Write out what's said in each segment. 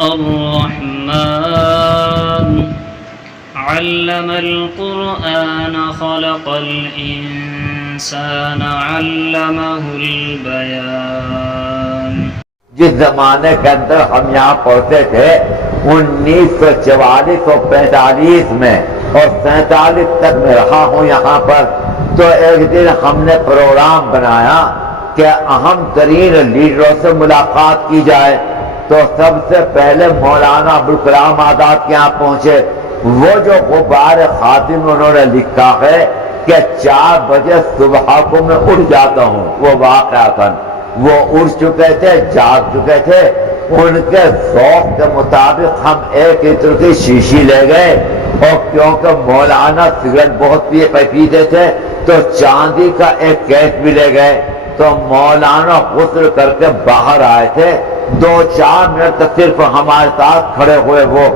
الرحمن علم القرآن خلق الإنسان علمه البيان۔ جس زمانے کے اندر ہم یہاں پڑھتے تھے 1944 اور 45 میں اور 47 تک میں رہا ہوں یہاں پر، تو ایک دن ہم نے پروگرام بنایا کہ اہم ترین لیڈروں سے ملاقات کی جائے، تو سب سے پہلے مولانا ابوالکلام آزاد کے یہاں پہنچے۔ وہ جو غبار خاتم انہوں نے لکھا ہے کہ 4 بجے صبح کو میں اٹھ جاتا ہوں، وہ واقعتاً وہ اٹھ چکے تھے، جاگ چکے تھے۔ ان کے ذوق کے مطابق ہم 1 لیٹر کی شیشی لے گئے، اور کیونکہ مولانا سگریٹ بہت پیتے تھے تو چاندی کا ایک کیس بھی لے گئے۔ تو مولانا غسل کر کے باہر آئے تھے، 2-4 منٹ تک صرف ہمارے ساتھ کھڑے ہوئے وہ،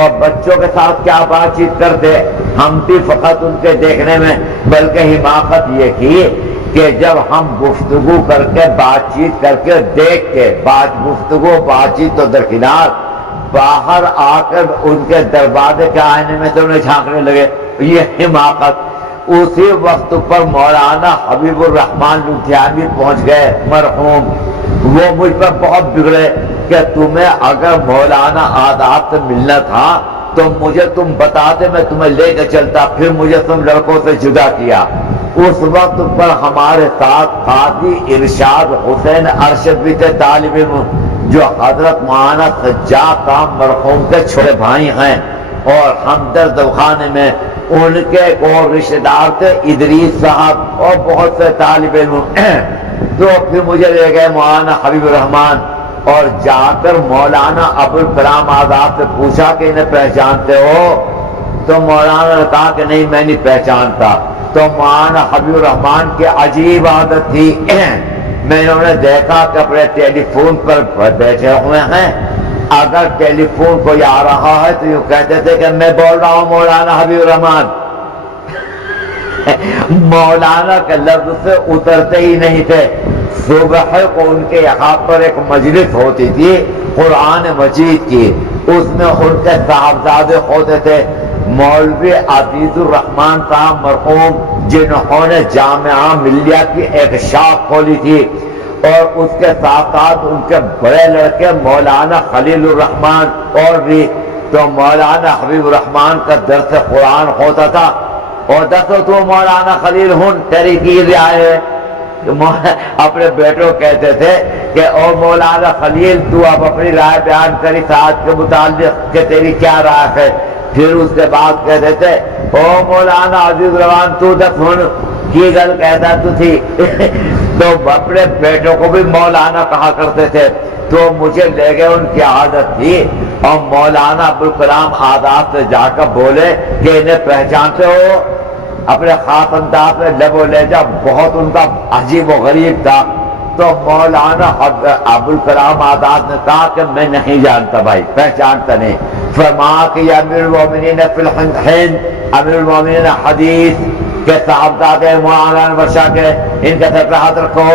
اور بچوں کے ساتھ کیا بات چیت کرتے ہم بھی فقط ان کے دیکھنے میں، بلکہ حماقت یہ کی کہ جب ہم گفتگو کر کے بات چیت کر کے دیکھ کے گفتگو بات چیت تو درکنار، باہر آ کر ان کے دروازے کے آئینے میں سے انہیں جھانکنے لگے، یہ حماقت۔ اسی وقت پر مولانا حبیب الرحمان لدھیانوی پہنچ گئے مرحوم۔ وہ مجھ پر بہت بگڑے کہ تمہیں اگر مولانا آزاد سے ملنا تھا تو مجھے تم بتاتے، میں تمہیں لے کے چلتا، پھر مجھے تم لڑکوں سے جدا کیا۔ اس وقت پر ہمارے ساتھ قاضی ارشاد حسین ارشد بھی تھے، طالب علم، جو حضرت مولانا سجاد صاحب مرحوم کے چھوٹے بھائی ہیں، اور ہمدرد خانے میں ان کے ایک اور رشتے دار تھے ادریس صاحب، اور بہت سے طالب علم۔ تو پھر مجھے لے گئے مولانا حبیب الرحمان، اور جا کر مولانا ابوالکلام آزاد سے پوچھا کہ انہیں پہچانتے ہو؟ تو مولانا نے کہا کہ نہیں، میں نہیں پہچانتا۔ تو مولانا حبیب الرحمان کی عجیب عادت تھی، میں نے دیکھا کہ اپنے ٹیلی فون پر بیٹھے ہوئے ہیں، اگر ٹیلی فون کوئی آ رہا ہے تو یوں کہتے تھے کہ میں بول رہا ہوں مولانا حبیب الرحمان۔ مولانا کے لفظ سے اترتے ہی نہیں تھے۔ صبح کو ان کے یہاں پر ایک مجلس ہوتی تھی قرآن مجید کی، اس میں ان کے صاحبزادے ہوتے تھے، مولوی عزیز الرحمان صاحب مرحوم، جنہوں نے جامعہ ملیہ کی ایک شاخ کھولی تھی، اور اس کے ساتھ ساتھ ان کے بڑے لڑکے مولانا خلیل الرحمان اور بھی۔ تو مولانا حبیب الرحمان کا درس قرآن ہوتا تھا، اور دسو تو مولانا خلیل ہن تیری کی رائے ہے؟ اپنے بیٹوں کہتے تھے کہ او مولانا خلیل تو اب اپنی رائے بیان کری ساتھ کے متعلق کہ تیری کیا رائے ہے؟ پھر اس کے بعد کہتے تھے او مولانا عزیز الرحمان تو دس ہن کی گل کہتا تو تھی۔ تو اپنے بیٹوں کو بھی مولانا کہا کرتے تھے۔ تو مجھے لے گئے، ان کی عادت تھی، اور مولانا ابوالکلام آزاد سے جا کر بولے کہ انہیں پہچانتے ہو؟ اپنے خاص انداز میں لب و لہجہ بہت ان کا عجیب و غریب تھا۔ تو مولانا ابوالکلام آزاد نے کہا کہ میں نہیں جانتا بھائی، پہچانتا نہیں۔ فرمایا کہ یہ امیر المومنین فی الہند، امیر المومنین حدیث کے صاحبزادے مولانا ورشا کے، ان کے سر پہ ہاتھ رکھو،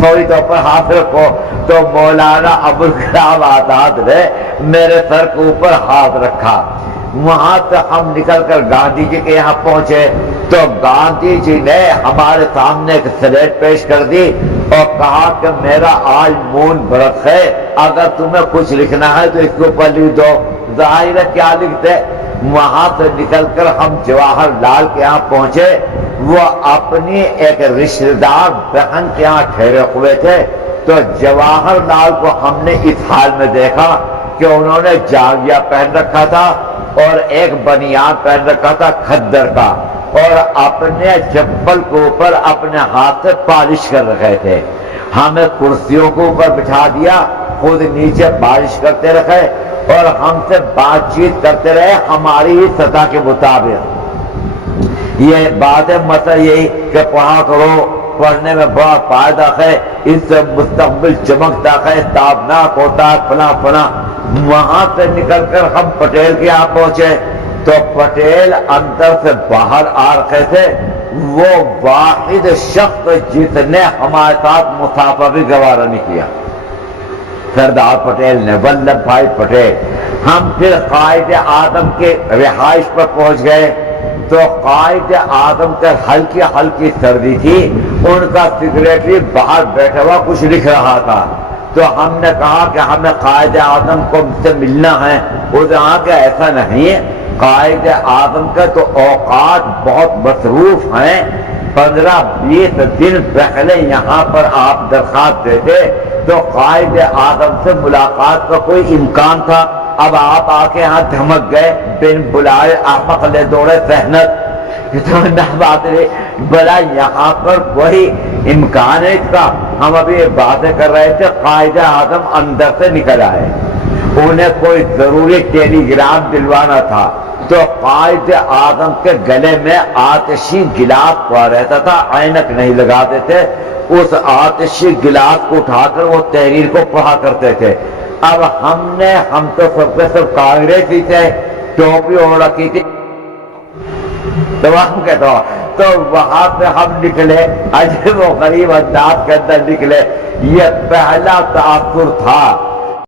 فوری طور پر ہاتھ رکھو۔ تو مولانا ابوالکلام آزاد نے میرے سر کے اوپر ہاتھ رکھا۔ وہاں سے ہم نکل کر گاندھی جی کے یہاں پہنچے، تو گاندھی جی نے ہمارے سامنے ایک سلیٹ پیش کر دی اور کہا کہ میرا آج مون برت ہے، اگر تمہیں کچھ لکھنا ہے تو اس کے اوپر لکھ دو۔ ظاہر ہے کیا لکھتے؟ وہاں سے نکل کر ہم جواہر لال کے یہاں پہنچے، وہ اپنی ایک رشتہ دار بہن کے یہاں ٹھہرے ہوئے تھے۔ تو جواہر لال کو ہم نے اس حال میں دیکھا کہ انہوں نے جاغیا پہن رکھا تھا اور ایک بنیان پہن رکھا تھا کھدر کا، اور اپنے چپل کے اوپر اپنے ہاتھ سے پالش کر رکھے تھے۔ ہمیں کرسیوں کے اوپر بٹھا دیا، خود نیچے پالش کرتے رکھے، اور ہم سے بات چیت کرتے رہے ہماری ہی سطح کے مطابق۔ یہ بات ہے مسئلہ یہی کہ پڑھا کرو، پڑھنے میں بڑا فائدہ ہے، اس سے مستقبل چمکتا ہے، تابناک ہوتا ہے، فلاں فلاں۔ وہاں سے نکل کر ہم پٹیل کے یہاں پہنچے، تو پٹیل اندر سے باہر آ رکھے تھے، وہ واحد شخص جس نے ہمارے ساتھ مسافہ بھی گوارا نہیں کیا۔ سردار پٹیل نے، ولبھ بھائی پٹیل۔ ہم پھر قائد اعظم کے رہائش پر پہنچ گئے تو قائد اعظم کا ہلکی ہلکی سردی تھی، ان کا سیکریٹری باہر بیٹھا ہوا کچھ لکھ رہا تھا، تو ہم نے کہا کہ ہمیں قائد اعظم کو سے ملنا ہے۔ وہ کہا کہ ایسا نہیں ہے، قائد اعظم کا تو اوقات بہت مصروف ہیں، 15-20 دن پہلے یہاں پر آپ درخواست دیتے تو قائد اعظم سے ملاقات کا کوئی امکان تھا۔ اب آپ آ کے یہاں دھمک گئے، بن بلائے احمق لے دوڑے سہنت، تو نہ بات ہے بلا یہاں پر کوئی امکان ہے اس کا۔ ہم ابھی یہ باتیں کر رہے تھے، قائد اعظم اندر سے نکل آئے، انہیں کوئی ضروری ٹیلی گرام دلوانا تھا، تو قائد اعظم کے گلے میں آتشی گلاس پڑا رہتا تھا، عینک نہیں لگاتے تھے، اس آتشی گلاس کو اٹھا کر وہ تحریر کو پڑھا کرتے تھے۔ اب ہم تو سب کے سب کانگریسی تھے، ٹوپی اوڑھ رکھی تھی، تو وہاں پہ ہم نکلے، عجیب و غریب انداز کے اندر نکلے۔ یہ پہلا تاثر تھا